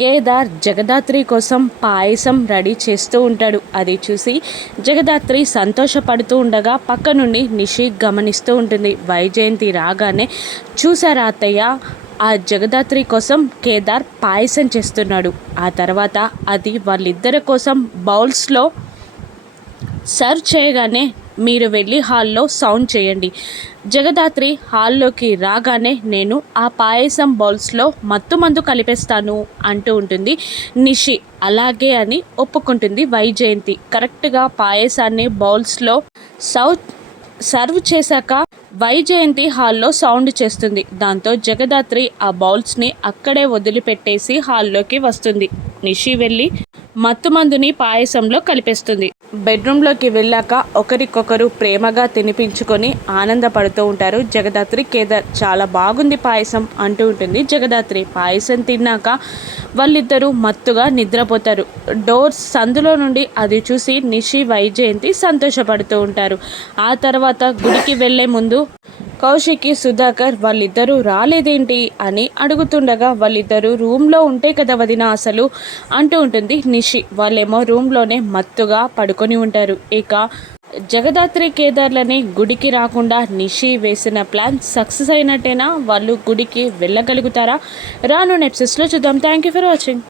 కేదార్ జగదాత్రి కోసం పాయసం రెడీ చేస్తూ ఉంటాడు. అది చూసి జగదాత్రి సంతోషపడుతూ ఉండగా పక్క నుండి నిషి గమనిస్తూ ఉంటుంది. వైజయంతి రాగానే చూసారా అత్తయ్య, ఆ జగదాత్రి కోసం కేదార్ పాయసం చేస్తున్నాడు. ఆ తర్వాత అది వాళ్ళిద్దరి కోసం బౌల్స్లో సర్వ్ చేయగానే మీరు వెళ్ళి హాల్లో సౌండ్ చేయండి. జగదాత్రి హాల్లోకి రాగానే నేను ఆ పాయసం బౌల్స్లో మత్తుమందు కలిపేస్తాను అంటూ ఉంటుంది నిషి. అలాగే అని ఒప్పుకుంటుంది వైజయంతి. కరెక్ట్గా పాయసాన్ని బౌల్స్లో సర్వ్ చేశాక వైజయంతి హాల్లో సౌండ్ చేస్తుంది. దాంతో జగదాత్రి ఆ బౌల్స్ని అక్కడే వదిలిపెట్టేసి హాల్లోకి వస్తుంది. నిషి వెళ్ళి మత్తుమందుని పాయసంలో కలిపేస్తుంది. బెడ్రూమ్లోకి వెళ్ళాక ఒకరికొకరు ప్రేమగా తినిపించుకొని ఆనందపడుతూ ఉంటారు. జగదాత్రి కేదార్ చాలా బాగుంది పాయసం అంటూ ఉంటుంది. జగదాత్రి పాయసం తిన్నాక వాళ్ళిద్దరూ మత్తుగా నిద్రపోతారు. డోర్స్ సందులో నుండి అది చూసి నిషి వైజయంతి సంతోషపడుతూ ఉంటారు. ఆ తర్వాత గుడికి వెళ్లే ముందు కౌశికి సుధాకర్ వాళ్ళిద్దరూ రాలేదేంటి అని అడుగుతుండగా వాళ్ళిద్దరూ రూమ్లో ఉంటే కదా వదిన అసలు అంటూ ఉంటుంది నిషి. వాళ్ళేమో రూమ్లోనే మత్తుగా పడుకొని ఉంటారు. ఇక జగదాత్రి కేదార్లని గుడికి రాకుండా నిషి వేసిన ప్లాన్ సక్సెస్ అయినట్టేనా? వాళ్ళు గుడికి వెళ్ళగలుగుతారా? రాను ఎపిసోడ్స్లో చూద్దాం. Thank you for watching.